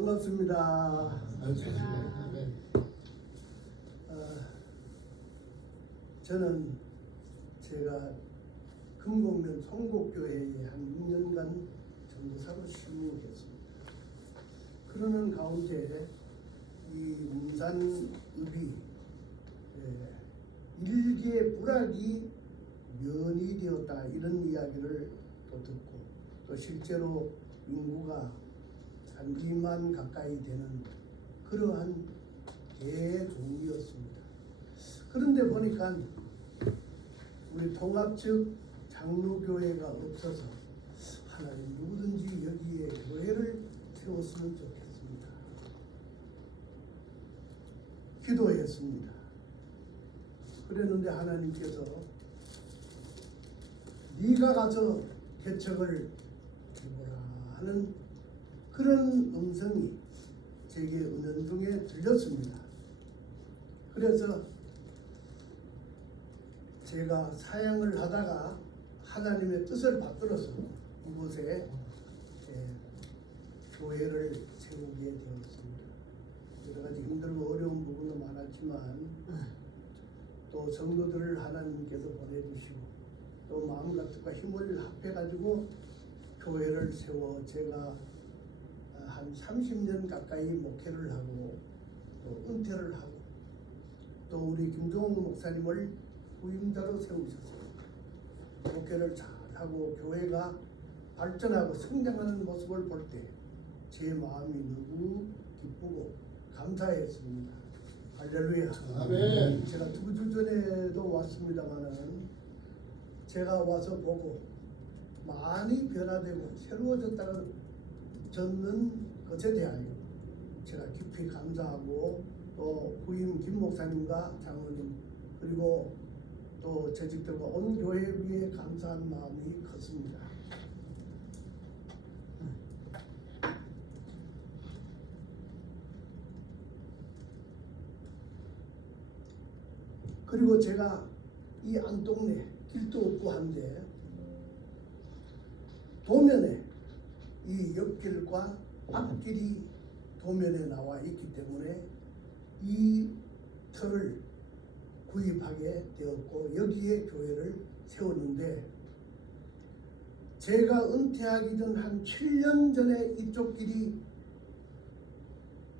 반갑습니다. 저는 제가 금곡면 송곡교회에 한 6년간 전도사로 심무했습니다. 그러는 가운데 이 문산읍이 일개 불악이 면이 되었다, 이런 이야기를 또 듣고, 또 실제로 인구가 한 2만 가까이 되는 그러한 대동이었습니다. 그런데 보니까 우리 통합 측 장로교회가 없어서 하나님 누구든지 여기에 교회를 세웠으면 좋겠습니다. 기도했습니다. 그랬는데 하나님께서 네가 가서 개척을 해보라 하는 그런 음성이 제게 은연중에 들렸습니다. 그래서 제가 사역을 하다가 하나님의 뜻을 받들어서 이곳에 교회를 세우게 되었습니다. 여러 가지 힘들고 어려운 부분도 많았지만 또 성도들을 하나님께서 보내주시고 또 마음과 뜻과 힘을 합해가지고 교회를 세워 제가 한 30년 가까이 목회를 하고 또 은퇴를 하고 또 우리 김종욱 목사님을 후임자로 세우셨어요. 목회를 잘하고 교회가 발전하고 성장하는 모습을 볼 때 제 마음이 너무 기쁘고 감사했습니다. 할렐루야. 아멘. 제가 2주 전에도 왔습니다만은 제가 와서 보고 많이 변화되고 새로워졌다는 것에 대하여 제가 깊이 감사하고 또 후임 김 목사님과 장로님 그리고 또 재직들과 온 교회 위에 감사한 마음이 컸습니다. 그리고 제가 이 안동네 길도 없고 한데 도면에 이 옆길과 앞길이 도면에 나와 있기 때문에 이 터를 구입하게 되었고 여기에 교회를 세웠는데 제가 은퇴하기 전 한 7년 전에 이쪽 길이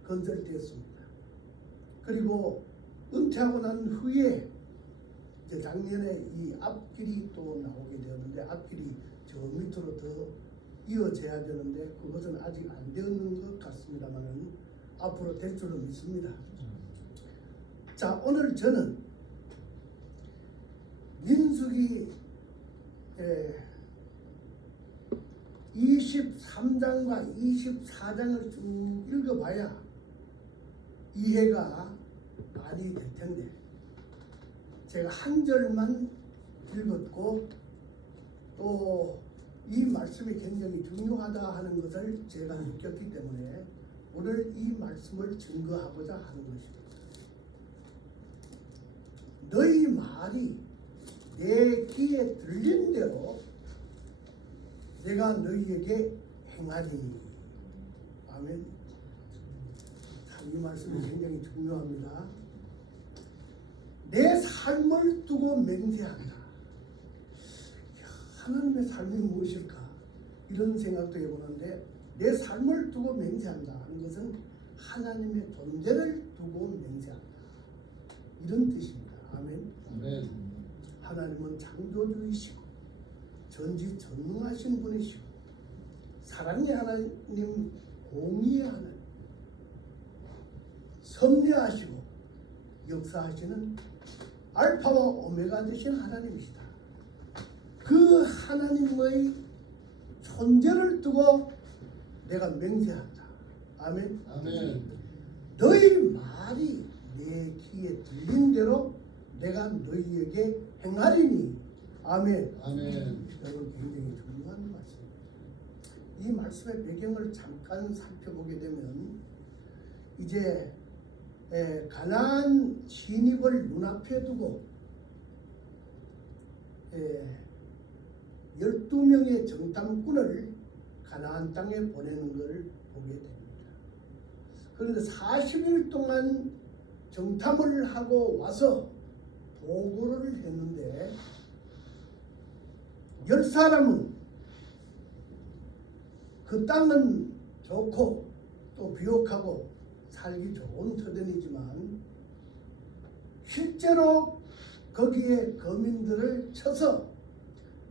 건설되었습니다. 그리고 은퇴하고 난 후에 이제 작년에 이 앞길이 또 나오게 되었는데 앞길이 저 밑으로 더 이어져야 되는데 그것은 아직 안 되었는 것 같습니다만은 앞으로 될 줄로 믿습니다. 자, 오늘 저는 민수기 23장과 24장을 쭉 읽어봐야 이해가 많이 될 텐데 제가 한 절만 읽었고 또 이 말씀이 굉장히 중요하다 하는 것을 제가 느꼈기 때문에 오늘 이 말씀을 증거하고자 하는 것입니다. 너희 말이 내 귀에 들린 대로 내가 너희에게 행하리니. 아멘. 참 이 말씀이 굉장히 중요합니다. 내 삶을 두고 맹세한다. 하나님의 삶이 무엇일까? 이런 생각도 해보는데 내 삶을 두고 맹세한다 하는 것은 하나님의 존재를 두고 맹세한다. 이런 뜻입니다. 아멘. 아멘. 하나님은 창조주이시고 전지전능하신 분이시고 사랑의 하나님, 공의의 하나님, 섭리하시고 역사하시는 알파와 오메가 되신 하나님이시다. 그 하나님의 존재를 두고 내가 맹세한다. 아멘. 아멘. 너희 말이 내 귀에 들린 대로 내가 너희에게 행하리니. 아멘. 아멘. 여러분 굉장히 중요한 말씀입니다. 이 말씀의 배경을 잠깐 살펴보게 되면 이제 가나안 진입을 눈앞에 두고 12명의 정탐꾼을 가나안 땅에 보내는 것을 보게 됩니다. 그런데 40일 동안 정탐을 하고 와서 보고를 했는데 10사람은 그 땅은 좋고 또 비옥하고 살기 좋은 터전이지만 실제로 거기에 거민들을 쳐서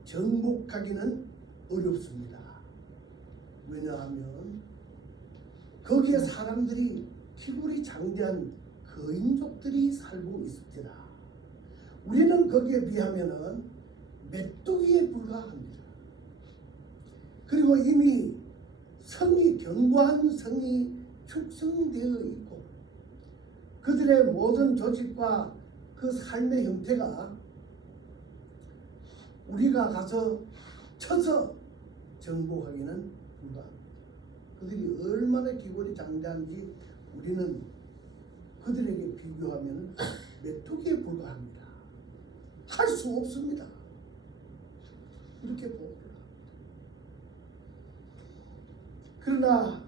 정복하기는 어렵습니다. 왜냐하면 거기에 사람들이 피골이 장대한 거인족들이 살고 있습니다. 우리는 거기에 비하면은 메뚜기에 불과합니다. 그리고 이미 성이 견고한 성이 축성되어 있고 그들의 모든 조직과 그 삶의 형태가 우리가 가서 쳐서 정복하기는 불가합니다. 그들이 얼마나 기골이 장대한지 우리는 그들에게 비교하면 메뚜기에 불과합니다. 할 수 없습니다. 이렇게 보고를 합니다. 그러나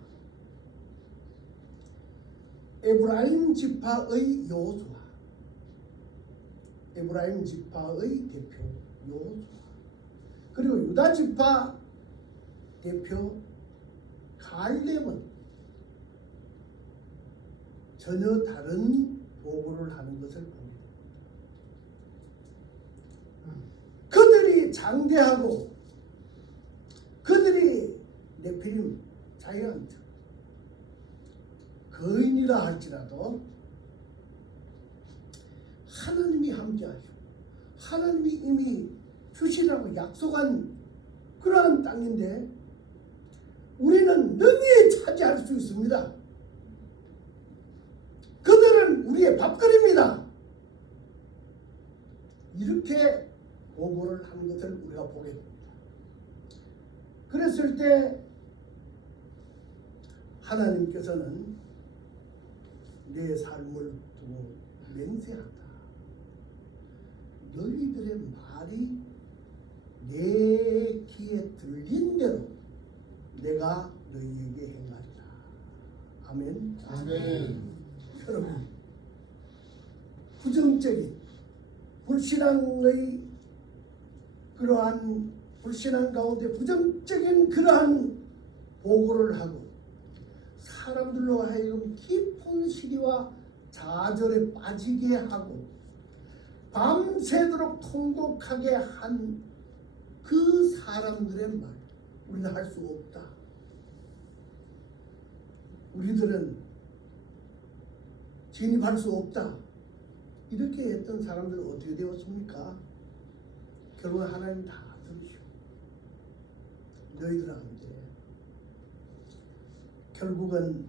에브라임 지파의 여호수아, 에브라임 지파의 대표 여호수아, 그리고 유다 지파 대표 갈렙은 전혀 다른 보고를 하는 것을 봅니다. 그들이 장대하고 그들이 네피림 자이언트 거인이라 할지라도 하나님이 함께하시고 하나님이 이미 주시라고 약속한 그러한 땅인데 우리는 능히 차지할 수 있습니다. 그들은 우리의 밥거리입니다. 이렇게 보고를 하는 것을 우리가 보게 됩니다. 그랬을 때 하나님께서는 내 삶을 두고 맹세한다. 너희들의 말이 내 귀에 들린 대로 내가 너희에게 행하리라. 아멘. 아멘. 여러분, 부정적인 불신앙의 그러한 불신앙 가운데 부정적인 그러한 보고를 하고 사람들로 하여금 깊은 시기와 좌절에 빠지게 하고 밤새도록 통곡하게 한 그 사람들의 말 우리는 할 수 없다. 우리들은 진입할 수 없다. 이렇게 했던 사람들은 어떻게 되었습니까? 결국 하나님 다 들으시고 너희들한테 결국은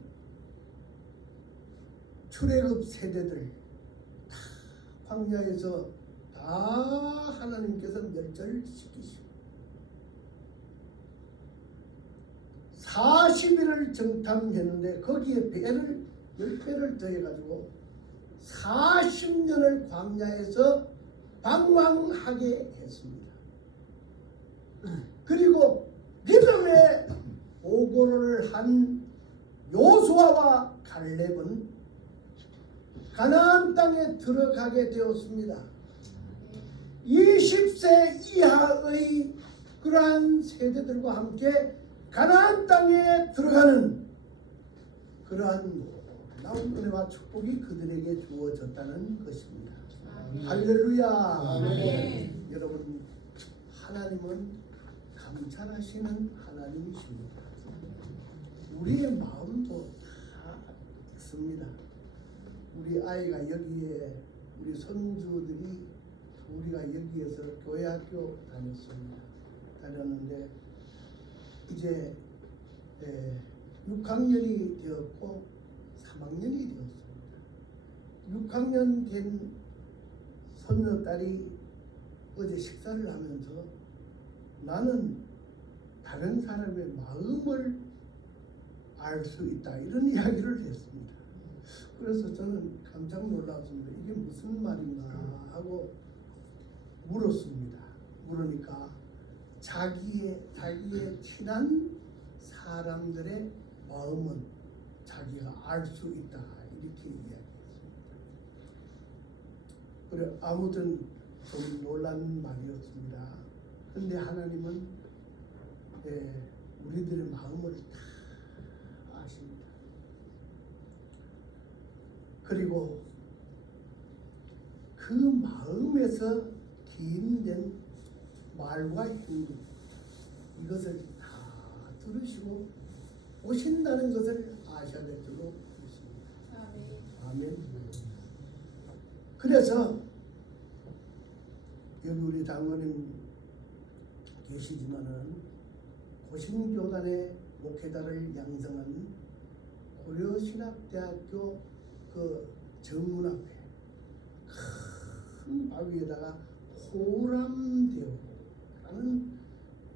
출애굽 세대들 다 광야에서 다 하나님께서 멸절시키시고 40일을 정탐했는데 거기에 배를 10배를 더해가지고 40년을 광야에서 방황하게 했습니다. 그리고 믿음의 보고를 한 여호수아와 갈렙은 가나안 땅에 들어가게 되었습니다. 20세 이하의 그러한 세대들과 함께 가나안 땅에 들어가는 그러한 놀라운 은혜와 축복이 그들에게 주어졌다는 것입니다. 할렐루야. 아멘. 여러분, 하나님은 감찰하시는 하나님이십니다. 우리의 마음도 다 있습니다. 우리 아이가 여기에 우리 손주들이 우리가 여기에서 교회 학교 다녔는데 이제 6학년이 되었고 3학년이 되었습니다. 6학년 된 손녀딸이 어제 식사를 하면서 나는 다른 사람의 마음을 알 수 있다 이런 이야기를 했습니다. 그래서 저는 깜짝 놀랐습니다. 이게 무슨 말인가 하고 물었습니다. 물으니까 자기의 친한 사람들의 마음은 자기가 알 수 있다 이렇게 이야기했습니다. 그래 아무튼 좀 놀란 말이었습니다. 그런데 하나님은 우리들의 마음을 다 아십니다. 그리고 그 마음에서 기인된 말과 행동 이것을 다 들으시고 오신다는 것을 아셔야 될 줄로 믿습니다. 아멘. 그래서 여기 우리 장로님 계시지만은 고신교단의 목회자를 양성한 고려신학대학교 그 정문 앞에 큰 바위에다가 코람대오라는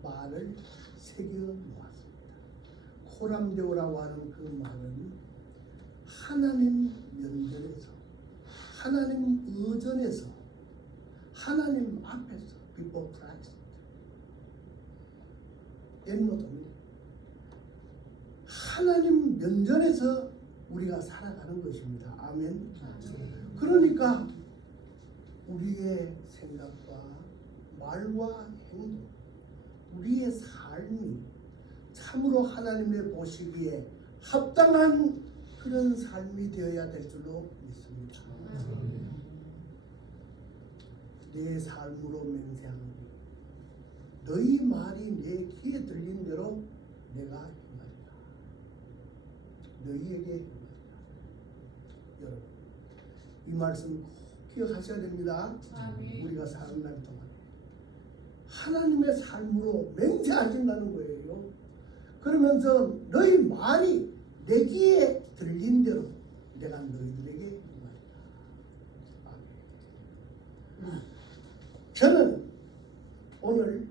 말을 새겨 놓았습니다. 코람대오라고 하는 그 말은 하나님 면전에서 하나님 의전에서 하나님 앞에서 before Christ 엔노도입니다. 하나님 면전에서 우리가 살아가는 것입니다. 아멘. 그러니까 우리의 생각과 말과 행동, 우리의 삶이 참으로 하나님의 보시기에 합당한 그런 삶이 되어야 될 줄로 믿습니다. 내 삶으로 맹세하노니 너희 말이 내 귀에 들린 대로 내가 행하리라. 너희에게 행하리라. 여러분 이 말씀 꼭 기억하셔야 됩니다. 우리가 사는 날 동안에 하나님의 삶으로 맹세하신다는 거예요. 그러면서 너희 말이 내 귀에 들린 대로 내가 너희들에게 행하리라. 아멘. 저는 오늘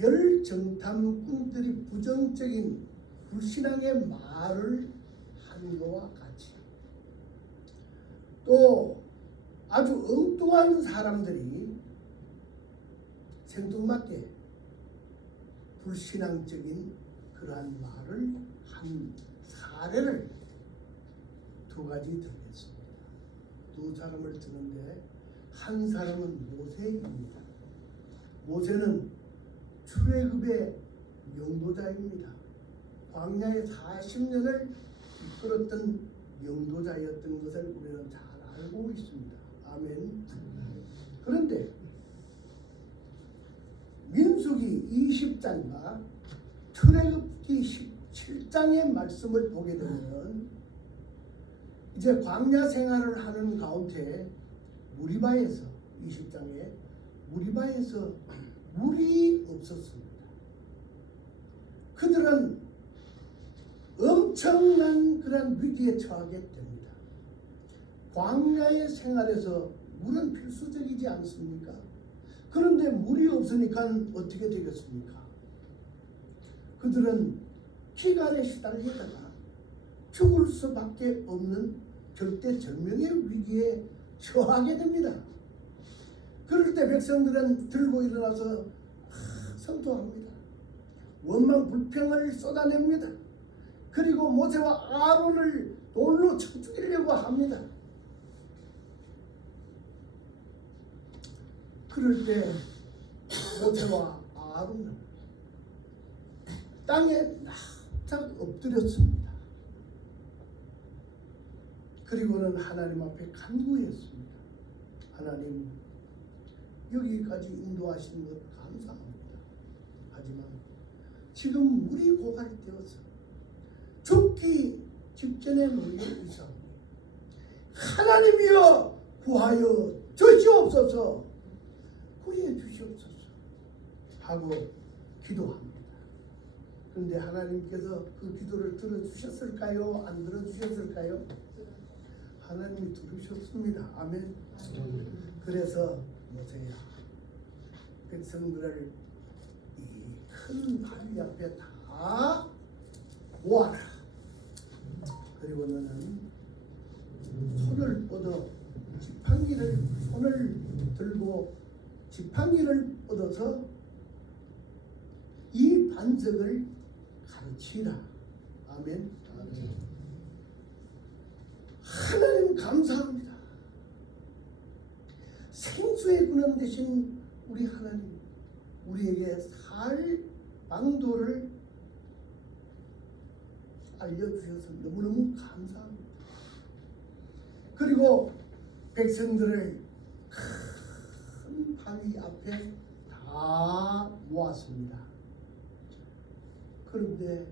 열정탐꾼들이 부정적인 불신앙의 말을 하는 것과 같이 또 아주 엉뚱한 사람들이 생뚱맞게 불신앙적인 그러한 말을 한 사례를 두 가지 들겠습니다. 두 사람을 드는데 한 사람은 모세입니다. 모세는 출애굽의 영도자입니다. 광야의 40년을 이끌었던 영도자였던 것을 우리는 잘 알고 있습니다. 아멘. 그런데 민수기 20장과 출애굽기 17장의 말씀을 보게 되면 이제 광야 생활을 하는 가운데 무리바에서 20장에 무리바에서 물이 없었습니다. 그들은 엄청난 그런 위기에 처하게 됩니다. 광야의 생활에서 물은 필수적이지 않습니까? 그런데 물이 없으니까 어떻게 되겠습니까? 그들은 기갈에 시달리다가 죽을 수밖에 없는 절대절명의 위기에 처하게 됩니다. 그럴 때 백성들은 들고 일어나서 선포합니다. 원망 불평을 쏟아냅니다. 그리고 모세와 아론을 돌로 쳐 죽이려고 합니다. 그럴 때 모세와 아론은 땅에 납작 엎드렸습니다. 그리고는 하나님 앞에 간구했습니다. 하나님, 여기까지 인도하신 것 감사합니다. 하지만 지금 물이 고갈되어서 죽기 직전에 놓여 있사오니 하나님이여 구하여 주시옵소서, 구해 주시옵소서 하고 기도합니다. 그런데 하나님께서 그 기도를 들어주셨을까요? 안 들어주셨을까요? 하나님이 들으셨습니다. 아멘. 그래서 모세야, 백성들을 이 큰 바위 앞에 다 모아라. 그리고 너는 손을 뻗어 손을 들고 지팡이를 뻗어서 이 반석을 가르치라. 아멘. 아멘. 하나님 감사합니다. 생수의 근원 되신 우리 하나님, 우리에게 살 방도를 알려주셔서 너무너무 감사합니다. 그리고 백성들을 큰 바위 앞에 다 모았습니다. 그런데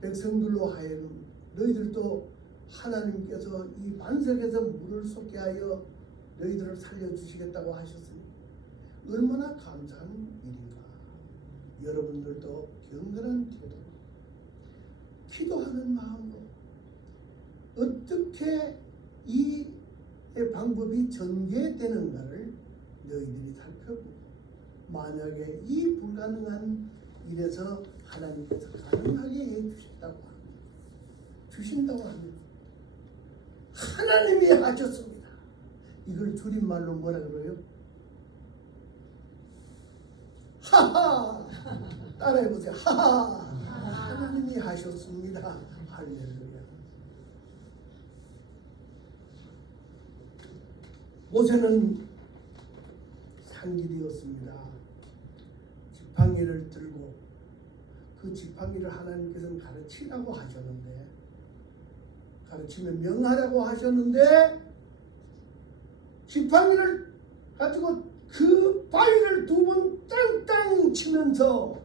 백성들로 하여금 너희들도 하나님께서 이 반석에서 물을 솟게 하여 너희들을 살려주시겠다고 하셨으니 얼마나 감사한 일인가. 여러분들도 경건한 태도로 기도하는 마음으로 어떻게 이 방법이 전개되는가를 너희들이 살펴보고, 만약에 이 불가능한 일에서 하나님께서 가능하게 주신다고 하면 하나님이 하셨습니다. 이걸 줄임말로 뭐라 그래요? 하하! 따라해보세요. 하하! 하나님이 하셨습니다. 할렐루야. 모세는 상길이었습니다. 지팡이를 들고 그 지팡이를 하나님께서는 가르치라고 하셨는데, 가르치면 명하라고 하셨는데, 지팡이를 가지고 그 바위를 두 번 땅땅 치면서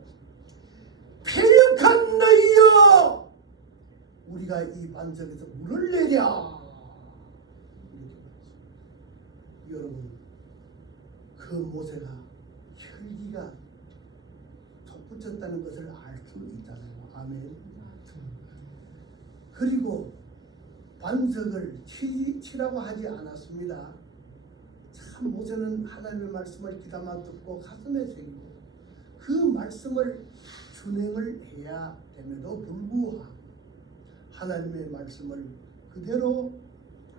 패역한 너희여, 우리가 이 반석에서 물을 내랴. 여러분, 그 모세가 혈기가 솟구쳤다는 것을 알 수 있잖아요. 아멘. 그리고 반석을 치라고 하지 않았습니다. 참 모세는 하나님의 말씀을 귀담아 듣고 가슴에 새기고 그 말씀을 준행을 해야 됨에도 불구하고 하나님의 말씀을 그대로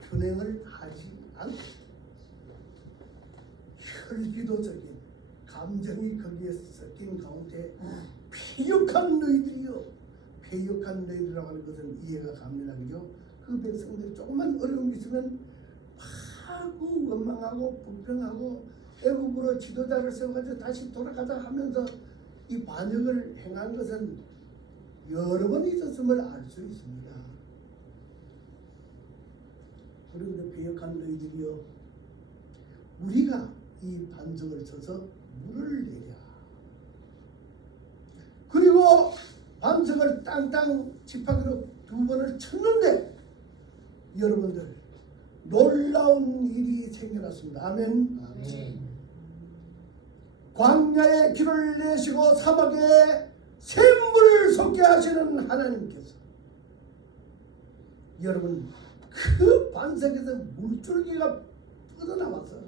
준행을 하지 않고 혈기도적인 감정이 거기에 섞인 가운데 패역한 너희들이요, 패역한 너희들이라고 하는 것은 이해가 갑니다. 그죠? 그 백성들이 조금만 어려움이 있으면 하고 원망하고 불평하고 애국으로 지도자를 세워가지고 다시 돌아가자 하면서 이 반역을 행한 것은 여러 번 있었음을 알 수 있습니다. 그런데 패역한 너희들이요, 우리가 이 반석을 쳐서 물을 내랴. 그리고 반석을 땅땅 지팡이로 두 번을 쳤는데 여러분들 놀라운 일이 생겨났습니다. 아멘. 아멘. 광야에 길을 내시고 사막에 샘물을 솟게 하시는 하나님께서 여러분 그 반석에서 물줄기가 뻗어나와서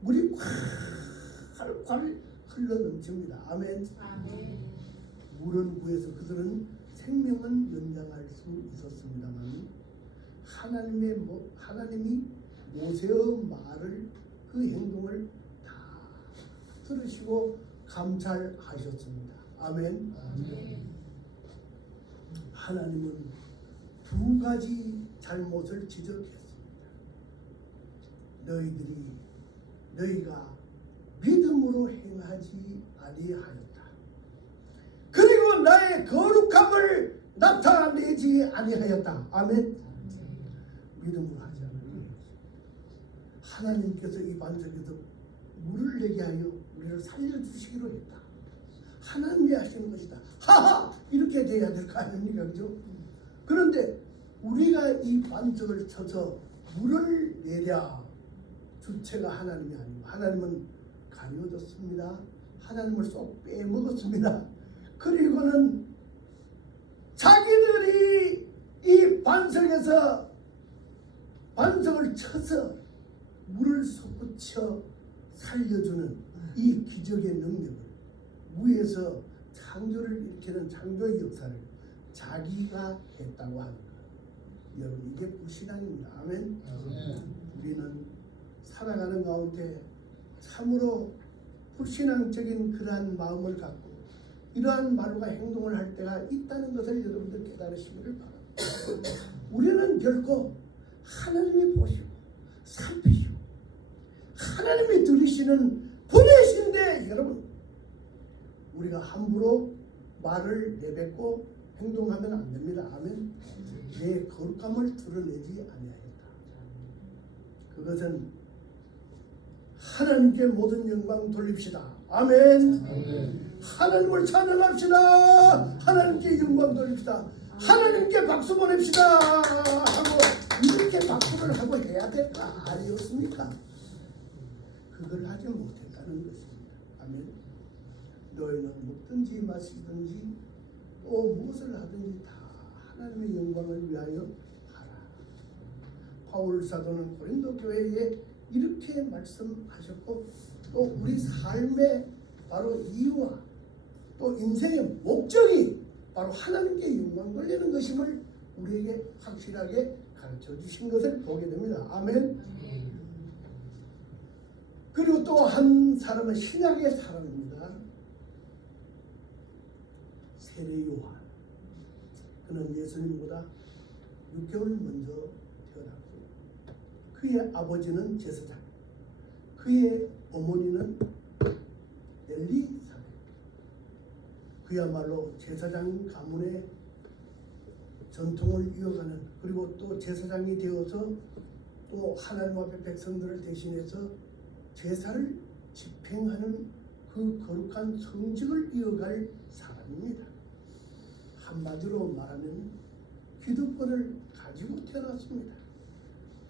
물이 콸콸 흘러 넘칩니다. 아멘. 아멘. 물은 구해서 그들은 생명은 연장할 수 있었습니다만 하나님이 모세의 말을, 그 행동을 다 들으시고 감찰하셨습니다. 아멘. 아멘. 하나님은 두 가지 잘못을 지적했습니다. 너희가 믿음으로 행하지 아니하였다. 그리고 나의 거룩함을 나타내지 아니하였다. 아멘. 믿음으로 하지 않으니 하나님께서 이 반석에서 물을 내게 하여 우리를 살려주시기로 했다. 하나님이 하시는 것이다. 하하! 이렇게 돼야 될 거 아닙니까? 그죠? 그런데 우리가 이 반석을 쳐서 물을 내랴, 주체가 하나님이 아니고 하나님은 가뉘어졌습니다. 하나님을 쏙 빼먹었습니다. 그리고는 자기들이 이 반석을 쳐서 물을 솟구쳐 살려주는 이 기적의 능력을, 위에서 창조를 일으키는 창조의 역사를 자기가 했다고 하는 것. 여러분, 이게 불신앙입니다. 아멘. 아멘. 우리는 살아가는 가운데 참으로 불신앙적인 그러한 마음을 갖고 이러한 말과 행동을 할 때가 있다는 것을 여러분들 깨달으시기를 바랍니다. 우리는 결코 하나님이 보시고 살피시고 하나님이 들으시는 분이신데 여러분 우리가 함부로 말을 내뱉고 행동하면 안 됩니다. 아멘. 내 거룩함을 드러내지 아니하였다. 그것은 하나님께 모든 영광 돌립시다. 아멘. 아멘. 하나님을 찬양합시다. 하나님께 영광 돌립시다. 하나님께 박수 보냅시다 하고 이렇게 박수를 하고 해야 될 거 아니었습니까? 그걸 하지 못했다는 것입니다. 아멘. 너희는 먹든지 마시든지 또 무엇을 하든지 다 하나님의 영광을 위하여 하라. 바울 사도는 고린도 교회에 이렇게 말씀하셨고 또 우리 삶의 바로 이유와 또 인생의 목적이 바로 하나님께 영광 돌리는 것임을 우리에게 확실하게 가르쳐 주신 것을 보게 됩니다. 아멘. 그리고 또 한 사람은 신약의 사람입니다. 세례 요한. 그는 예수님보다 6개월 먼저 태어났고 그의 아버지는 제사장, 그의 어머니는 엘리사벳. 그야말로 제사장 가문의 전통을 이어가는 그리고 또 제사장이 되어서 또 하나님 앞에 백성들을 대신해서 제사를 집행하는 그 거룩한 성직을 이어갈 사람입니다. 한마디로 말하면 기득권을 가지고 태어났습니다.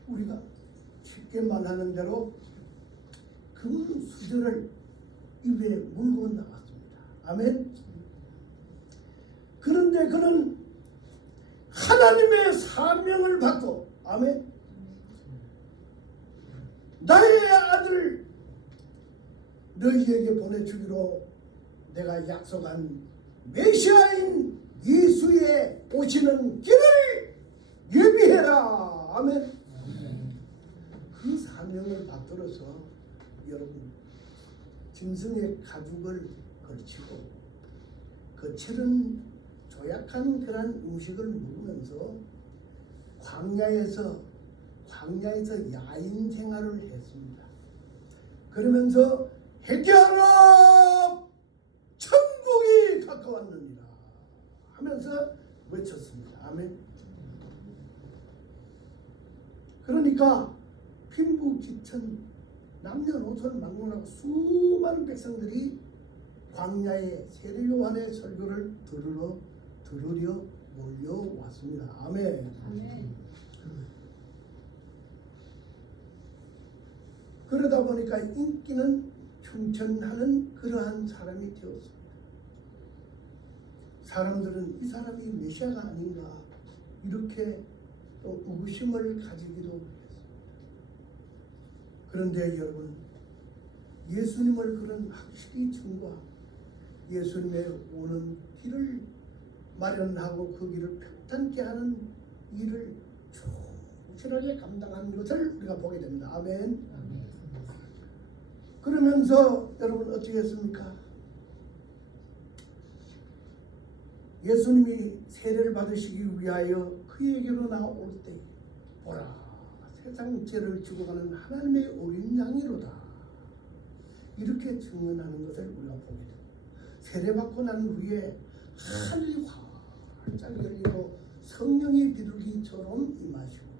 우리가 쉽게 말하는 대로 금수저를 입에 물고 나왔습니다. 아멘. 그런데 그는 하나님의 사명을 받고 아멘. 나의 아들 너희에게 보내주기로 내가 약속한 메시아인 예수의 오시는 길을 예비해라. 아멘. 그 사명을 받들어서 여러분 짐승의 가죽을 걸치고 거칠은 조약한 그런 음식을 먹으면서 광야에서 야인 생활을 했습니다. 그러면서 회개하라 천국이 가까웠느니라 하면서 외쳤습니다. 아멘. 그러니까 빈부귀천 남녀노소를 막론하고 수많은 백성들이 광야의 세례 요한의 설교를 들으려 몰려왔습니다. 아멘. 아멘. 그러다 보니까 인기는 충천하는 그러한 사람이 되었습니다. 사람들은 이 사람이 메시아가 아닌가 이렇게 또 의구심을 가지기도 했습니다. 그런데 여러분 예수님을 그런 확실히 증거하고 예수님의 오는 길을 마련하고 그 길을 평탄케 하는 일을 충실하게 감당한 것을 우리가 보게 됩니다. 아멘. 그러면서 여러분 어떻게 했습니까? 예수님이 세례를 받으시기 위하여 그에게로 나올 때 보라 세상 죄를 지고 가는 하나님의 어린 양이로다 이렇게 증언하는 것을 우리가 보게 됩니다. 세례받고 난 후에 하늘이 활짝 열리고 성령의 비둘기처럼 임하시고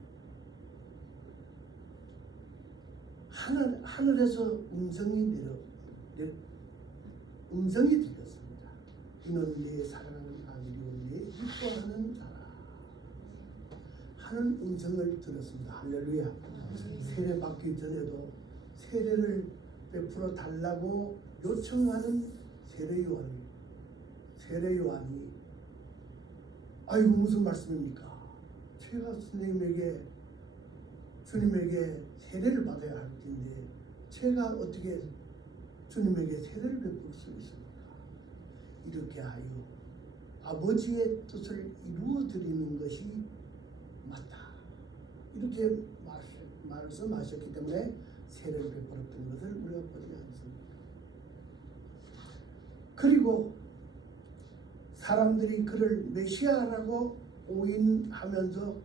하늘에서 음성이 들렸습니다. 이는 내 사랑하는 아들이요 내 기뻐하는 자라 하는 음성을 들었습니다. 할렐루야. 세례 받기 전에도 세례를 베풀어 달라고 요청하는 세례 요한이 아이고 무슨 말씀입니까? 제가 주님에게 세례를 받아야 할 텐데 제가 어떻게 주님에게 세례를 베풀 수 있습니까? 이렇게 하여 아버지의 뜻을 이루어 드리는 것이 맞다. 이렇게 말씀하셨기 때문에 세례를 베풀었던 것을 우리가 보지 않습니다. 그리고 사람들이 그를 메시아라고 오인하면서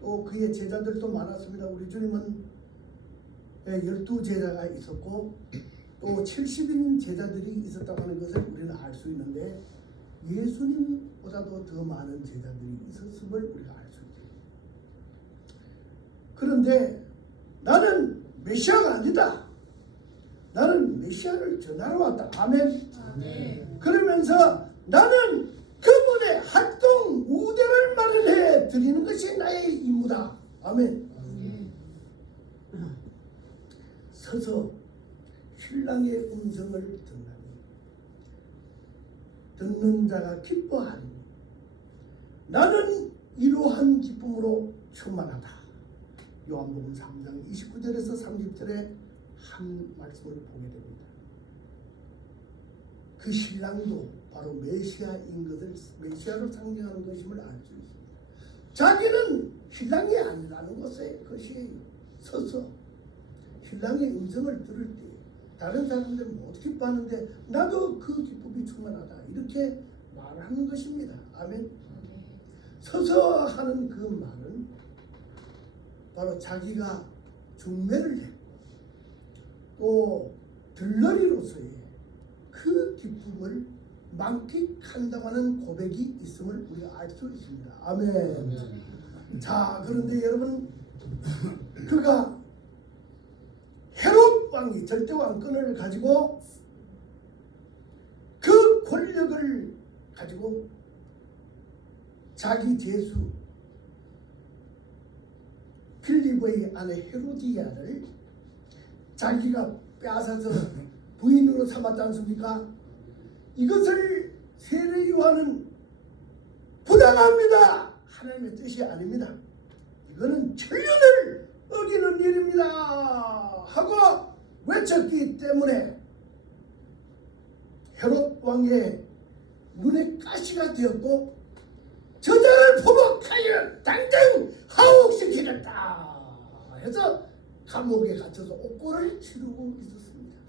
또 그의 제자들도 많았습니다. 우리 주님은 12제자가 있었고 또 70인 제자들이 있었다고 하는 것을 우리는 알 수 있는데 예수님보다도 더 많은 제자들이 있었음을 우리가 알 수 있죠. 그런데 나는 메시아가 아니다. 나는 메시아를 전하러 왔다. 아멘. 아멘. 그러면서 나는 그분의 활동 우대를 마련해 드리는 것이 나의 임무다. 아멘. 아멘. 서서 신랑의 음성을 듣나니 듣는 자가 기뻐하리니 나는 이러한 기쁨으로 충만하다. 요한복음 3장 29절에서 30절에 한 말씀을 보게 됩니다. 그 신랑도 바로 메시아인 것을 메시아로 상징하는 것임을 알 수 있습니다. 자기는 신랑이 아니라는 것이에요. 서서 신랑의 음성을 들을 때 다른 사람들은 못 기뻐하는데 나도 그 기쁨이 충만하다 이렇게 말하는 것입니다. 아멘. 서서 하는 그 말은 바로 자기가 중매를 해 또 들러리로서의 그 기쁨을 만끽한다고 하는 고백이 있음을 우리가 알 수 있습니다. 아멘. 아멘. 자, 그런데 여러분 그가 헤롯 왕이 절대 왕권을 가지고 그 권력을 가지고 자기 제수 필립의 아내 헤로디아를 자기가 빼앗아서 부인으로 삼았지 않습니까? 이것을 세례 요한은 부당합니다. 하나님의 뜻이 아닙니다. 이거는 천륜을 어기는 일입니다 하고 외쳤기 때문에 헤롯 왕의 눈에 가시가 되었고 저자를 포박하여 당장 하옥시키겠다 해서 감옥에 갇혀서 옥고를 치르고 있었습니다.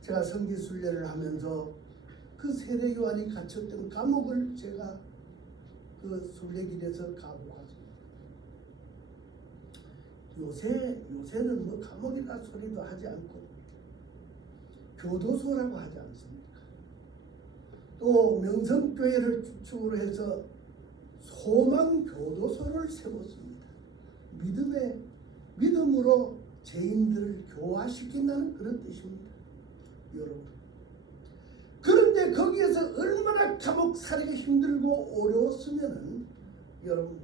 제가 성지순례를 하면서 그 세례 요한이 갇혔던 감옥을 제가 그 순례길에서 가보았습니다. 요새는 뭐 감옥이라 소리도 하지 않고 교도소라고 하지 않습니까? 또 명성교회를 주축으로 해서 소망교도소를 세웠습니다. 믿음으로 죄인들을 교화시킨다는 그런 뜻입니다. 여러분. 그런데 거기에서 얼마나 감옥 살이가 힘들고 어려웠으면은 여러분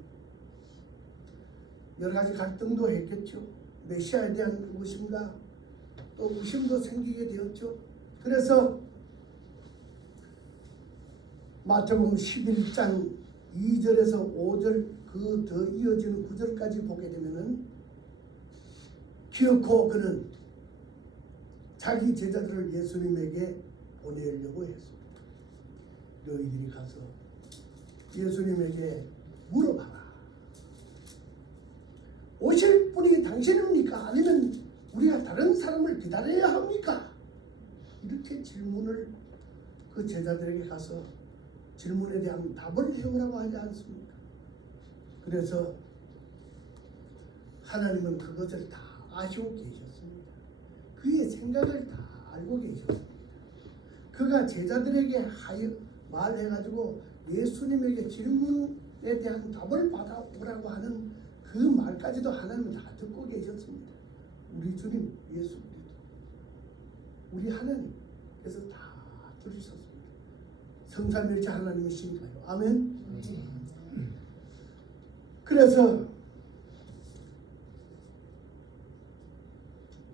여러 가지 갈등도 했겠죠. 메시아에 대한 의심과 또 의심도 생기게 되었죠. 그래서 마태복음 11장 2절에서 5절 그 더 이어지는 9절까지 보게 되면은 기어코 그는 자기 제자들을 예수님에게 보내려고 했습니다. 너희들이 가서 예수님에게 물어봐라. 오실 분이 당신입니까? 아니면 우리가 다른 사람을 기다려야 합니까? 이렇게 질문을 그 제자들에게 가서 질문에 대한 답을 해오라고 하지 않습니까? 그래서 하나님은 그것을 다 아시고 계셨습니다. 그의 생각을 다 알고 계셨습니다. 그가 제자들에게 말해가지고 예수님에게 질문에 대한 답을 받아오라고 하는 그 말까지도 하나님은 다 듣고 계셨습니다. 우리 주님 예수 그리스도 우리 하나님께서 다 들으셨습니다. 성삼일체 하나님이시니까요. 아멘. 그래서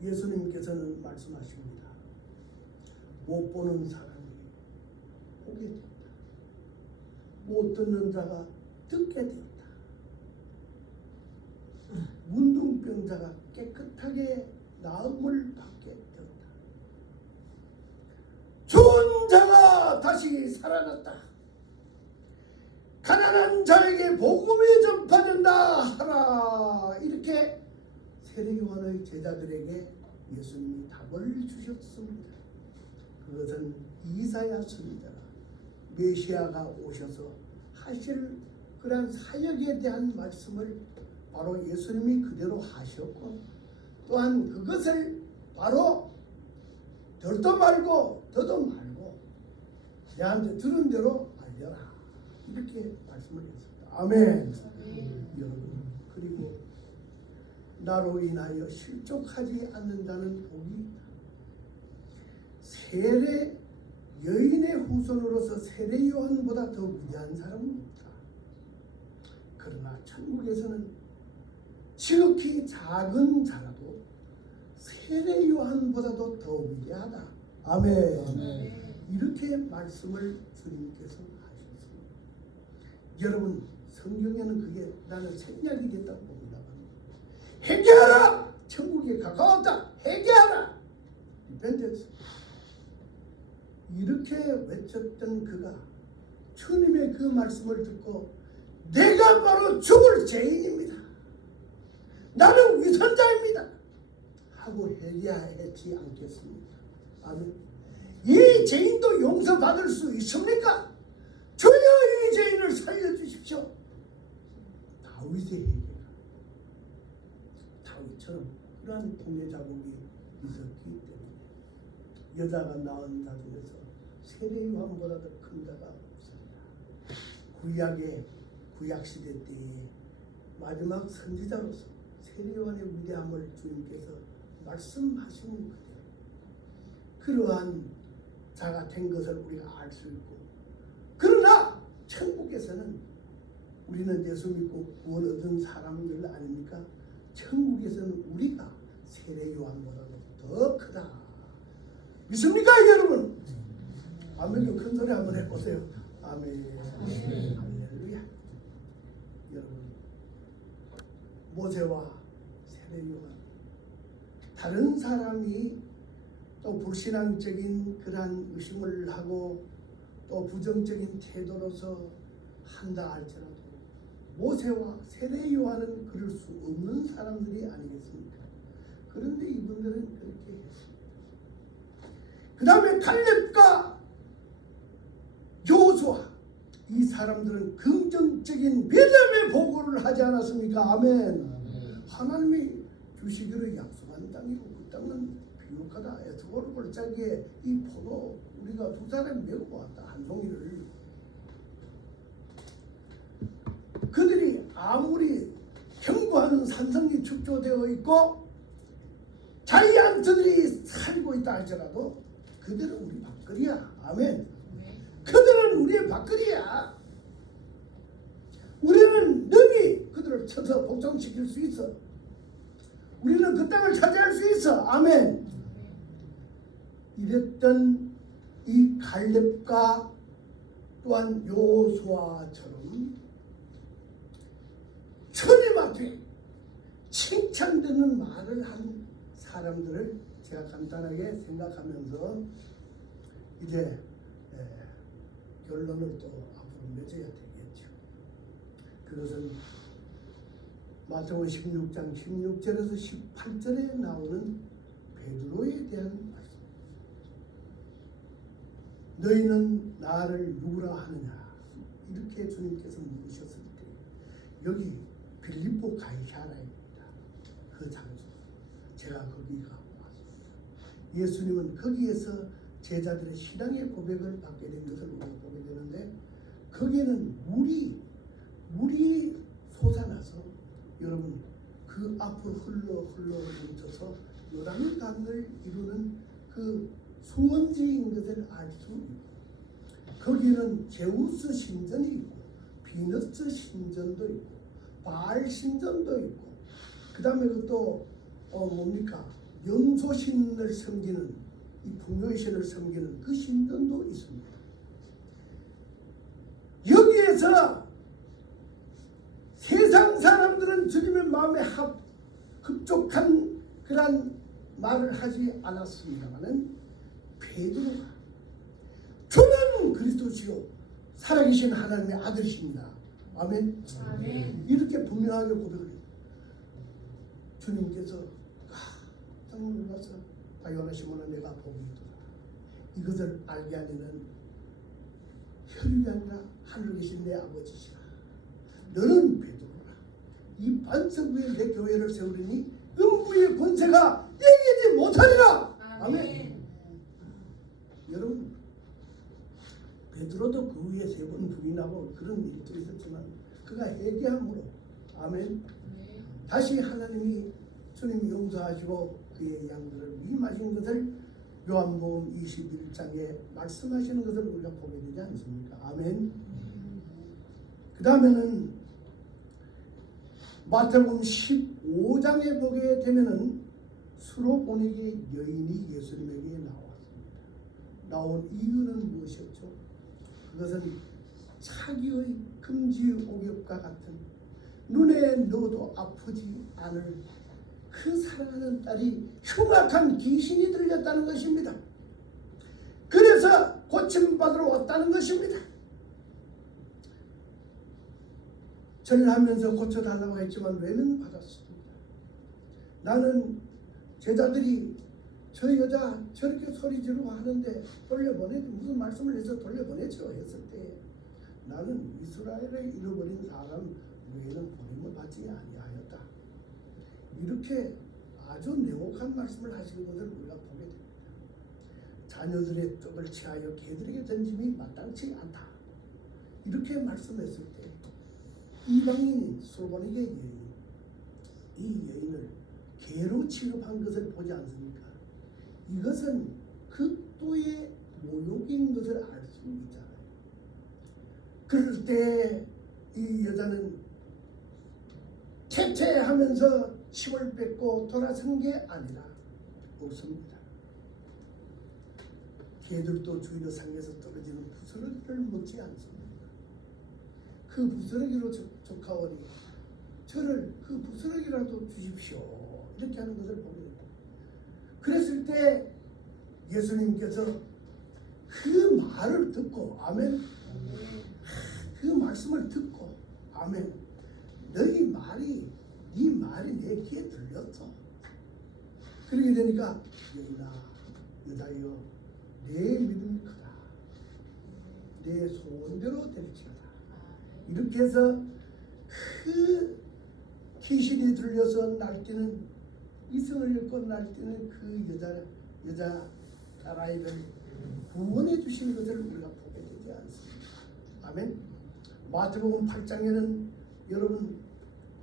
예수님께서는 말씀하십니다. 못 보는 사람이 보게 되었다. 못 듣는 자가 듣게 되었다. 문둥병자가 깨끗하게 나음을 받게 되었다. 좋은 자가 다시 살아났다. 가난한 자에게 복음이 전파된다 하라. 이렇게 세례 요한의 제자들에게 예수님이 답을 주셨습니다. 그것은 이사야 선지자가 메시아가 오셔서 하실 그런 사역에 대한 말씀을 바로 예수님이 그대로 하셨고, 또한 그것을 바로 덜도 말고 더도 말고 내한테 들은 대로 알려라, 이렇게 말씀을 했습니다. 아멘. 여러분, 그리고 나로 인하여 실족하지 않는다는 복이 있다. 세례 여인의 후손으로서 세례 요한보다 더 위대한 사람은 없다. 그러나 천국에서는 지극히 작은 자라도 세례 요한보다도 더 위대하다. 아멘. 이렇게 말씀을 주님께서 하셨습니다. 여러분, 성경에는 그게 나는 생략이 됐다고 봅니다. 회개하라! 천국에 가까웠다! 회개하라! 리펜턴스. 이렇게 외쳤던 그가 주님의 그 말씀을 듣고 내가 바로 죽을 죄인입니다, 나는 위선자입니다 하고 회개하지 않겠습니까? 아멘. 이 죄인도 용서받을 수 있습니까? 주여 이 죄인을 살려주십시오. 다윗의 회개가 다윗처럼 그러한 통해 자국이 있었기 때문에 여자가 낳은 자 중에서 세례 요한보다 더 큰 자가 없습니다. 구약시대 때에 마지막 선지자로서 세례 요한의 위대함을 주님께서 말씀하시는 그대로 그러한 자가 된 것을 우리가 알 수 있고, 그러나 천국에서는 우리는 예수 믿고 구원 얻은 사람들 아닙니까? 천국에서는 우리가 세례 요한보다도 더 크다. 믿습니까 여러분? 아멘. 큰 소리 한번 해보세요. 아멘. 할렐루야. 여러분, 모세와 세례 요한, 다른 사람이 또 불신앙적인 그러한 의심을 하고 또 부정적인 태도로서 한다 할지라도 모세와 세례 요한은 그럴 수 없는 사람들이 아니겠습니까? 그런데 이분들은 그렇게 했습니다. 그 다음에 갈렙과 여호수아, 이 사람들은 긍정적인 믿음의 보고를 하지 않았습니까? 아멘. 하나님이 주시기로 약속한 땅이고 그 땅은 비옥하다. 에스골 골짜기에 이 포도 우리가 두 사람이 메고 왔다, 한 송이를. 그들이 아무리 견고한 산성이 축조되어 있고 자이언트들이 살고 있다 할지라도 그들은 우리 밥거리야. 아멘. 그들은 우리의 밥거리야. 우리는 능히 그들을 쳐서 복종시킬 수 있어. 우리는 그 땅을 차지할 수 있어. 아멘. 이랬던 이 갈렙과 또한 여호수아처럼 주님 앞에 칭찬되는 말을 한 사람들을 제가 간단하게 생각하면서 이제 결론을 또 앞으로 맺어야 되겠죠. 그것은 마태복음 16장 16절에서 18절에 나오는 베드로에 대한 말씀. 너희는 나를 누구라 하느냐, 이렇게 주님께서 물으셨을 때 여기 빌립보 가이사라입니다. 그 장소 제가 거기 가고 왔습니다. 예수님은 거기에서 제자들의 신앙의 고백을 받게 된 것을 우리가 보게 되는데, 거기에는 물이 솟아나서 여러분 그 앞으로 흘러 뭉쳐서 요단강을 이루는 그 수원지인 것을 알 수 있고, 거기에는 제우스 신전이 있고 비너스 신전도 있고 바알 신전도 있고, 그 다음에 그것도 뭡니까, 염소신을 섬기는 이 풍요의 신을 섬기는 그 신전도 있습니다. 여기에서 세상 사람들은 주님의 마음에 흡족한 그런 말을 하지 않았습니다만은 베드로가 주는 그리스도시요 살아계신 하나님의 아들이십니다. 아멘. 아멘. 이렇게 분명하게 고백을 해요. 주님께서 깜짝 놀라서 바요나 시몬아 내가 복이 있도다, 이것을 알게 하려는 혈육이 아니라 하늘에 계신 내 아버지시라. 너는 베드로라. 이 반석 위에 내 교회를 세우리니 음부의 권세가 이기지 못하리라. 아멘. 여러분, 베드로도 그 위에 3번 부인하고 그런 일도 있었지만 그가 회개함으로, 아멘, 다시 하나님이 주님이 용서하시고 그의 양들을 위임하신 것을 요한복음 21장에 말씀하시는 것을 우리가 보게 되지 않습니까? 아멘. 그 다음에는 마태복음 15장에 보게 되면은 수로보니게 여인이 예수님에게 나왔습니다. 나온 이유는 무엇이었죠? 그것은 차기의 금지 옥엽과 같은 눈에 넣어도 아프지 않을 그 사랑하는 딸이 흉악한 귀신이 들렸다는 것입니다. 그래서 고침받으러 왔다는 것입니다. 절하면서 고쳐달라고 했지만 외면 받았습니다. 나는 제자들이 저 여자 저렇게 소리 지르고 하는데 돌려보내지, 무슨 말씀을 해서 돌려보내죠 했을 때 나는 이스라엘에 잃어버린 사람 외에는 보냄을 받지 아니하였다. 이렇게 아주 냉혹한 말씀을 하시는 것을 우리가 보게 됩니다. 자녀들의 떡을 취하여 개들에게 던짐이 마땅치 않다. 이렇게 말씀했을 때 이방인인 수로보니게 여인, 이 여인을 개로 취급한 것을 보지 않습니까? 이것은 극도의 모욕인 것을 알 수 있잖아요. 그럴 때 이 여자는 퇴퇴하면서 침을 뱉고 돌아선 게 아니라 없습니다. 개들도 주위로 상에서 떨어지는 부스러기를 먹지 않습니다. 그 부스러기로 족하오니 저를 그 부스러기라도 주십시오. 이렇게 하는 것을 보게 됩니다. 그랬을 때 예수님께서 그 말을 듣고, 아멘, 그 말씀을 듣고, 아멘, 너희 말이, 네 말이 내 귀에 들렸어. 그렇게 되니까 여인아, 여자여, 내 믿음이 크다. 내 소원대로 될지어다. 이렇게 해서 그 귀신이 들려서 날뛰는, 이성을 잃고 날뛰는 그 여자 딸아이를 구원해 주신 것을 우리가 보게 되지 않습니까? 아멘. 마태복음 8장에는 여러분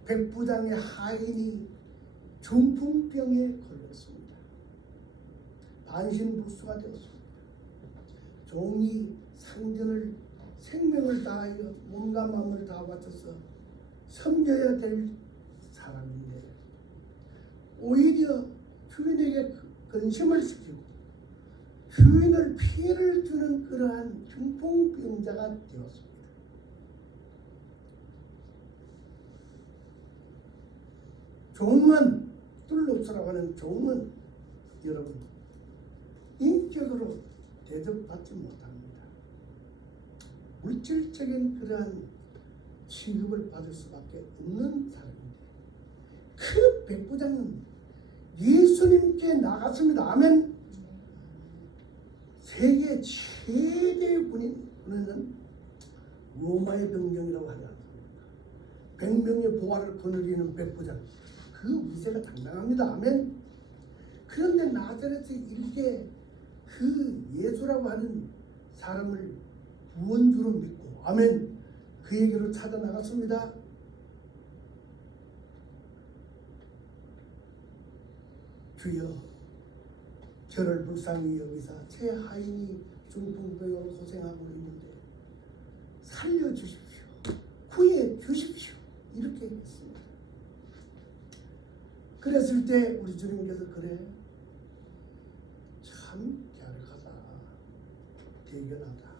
백부장의 하인이 중풍병에 걸렸습니다. 반신불수가 되었습니다. 종이 상전을 생명을 다하여 몸과 마음을 다 바쳐서 섬겨야 될 사람인데 오히려 주인에게 근심을 시키고 주인을 피해를 주는 그러한 중풍병자가 되었습니다. 종은, 뚫룩스라고 하는 종은 여러분 인격으로 대접받지 못합니다. 물질적인 그러한 취급을 받을 수밖에 없는 사람인데 그 백부장은 예수님께 나갔습니다. 아멘. 세계 최대의 군인은 로마의 병정이라고 하지 않습니까? 100명의 보화를 거느리는 백부장, 그 위세가 당당합니다. 아멘. 그런데 나자렛의 일개 그 예수라고 하는 사람을 구원주로 믿고, 아멘, 그에게로 찾아 나갔습니다. 주여, 저를 불쌍히 여기사 제 하인이 중풍병으로 고생하고 있는데 살려주십시오. 구해 주십시오. 이렇게 했습니다. 그랬을 때 우리 주님께서 그래, 참 갸륵하다, 대견하다.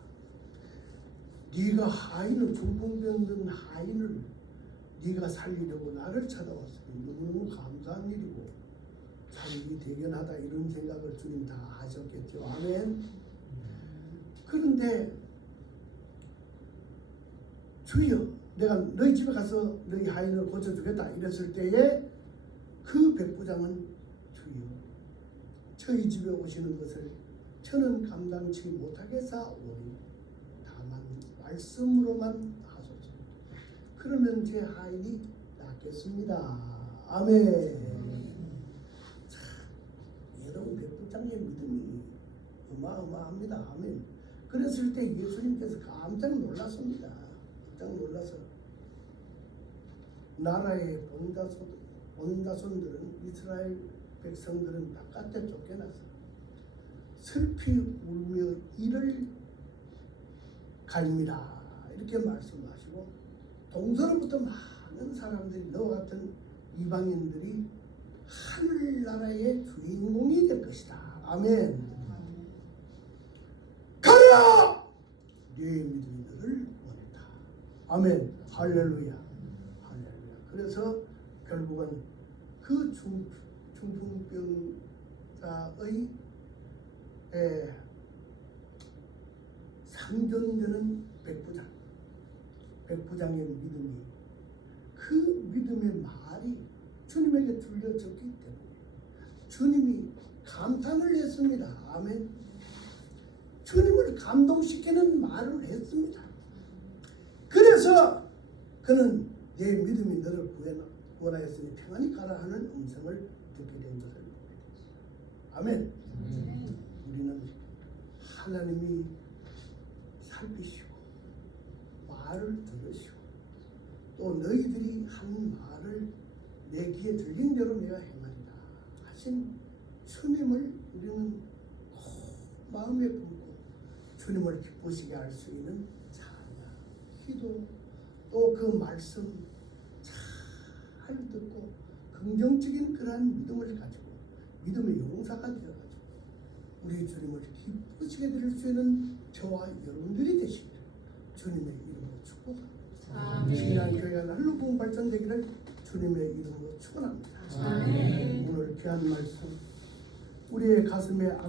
네가 하인을, 중풍병 든 하인을 네가 살리려고 나를 찾아왔으니 너무너무 감사한 일이고 참 이게 대견하다, 이런 생각을 주님 다 하셨겠죠. 아멘. 그런데 주여, 내가 너희 집에 가서 너희 하인을 고쳐주겠다 이랬을 때에 그 백부장은 주여, 저희 집에 오시는 것을 저는 감당치 못하겠사오니 다만 말씀으로만 하소서. 그러면 제 하인이 낫겠습니다. 아멘. 자, 여러분 백부장의 믿음이 어마어마합니다. 아멘. 그랬을 때 예수님께서 깜짝 놀랐습니다. 깜짝 놀라서 나라의 본다손들은 이스라엘 백성들은 바깥에 쫓겨나서 슬피 울며 이를 갈미라 이렇게 말씀하시고 동서로부터 많은 사람들이 너와 같은 이방인들이 하늘나라의 주인공이 될 것이다. 아멘. 가라! 네 믿음이 너를 원했다. 아멘. 할렐루야. 할렐루야. 그래서 결국은 그 중풍병자의 상존되는 백부장의 믿음이 그 믿음의 말이 주님에게 들려졌기 때문에 주님이 감탄을 했습니다. 아멘. 주님을 감동시키는 말을 했습니다. 그래서 그는 내 믿음이 너를 구원하였으니 평안히 가라 하는 음성을 듣게 된 것을 보게 됐습니다. 아멘. 우리는 하나님이 살피시고 말을 들으시고 또 너희들이 한 말을 내 귀에 들린 대로 내가 행하리라 하신 주님을 우리는 마음에 품고 주님을 기쁘시게 할 수 있는 찬양, 기도 또 그 말씀 잘 듣고 긍정적인 그러한 믿음을 가지고 믿음의 용사가 되어가지고 우리 주님을 기쁘시게 드릴 수 있는 저와 여러분들이 되시기를 주님의 이름으로 축복합니다. 신앙 교회가 날로 부흥 발전되기를 주님의 이름으로 축원합니다. 오늘 귀한 말씀 우리의 가슴에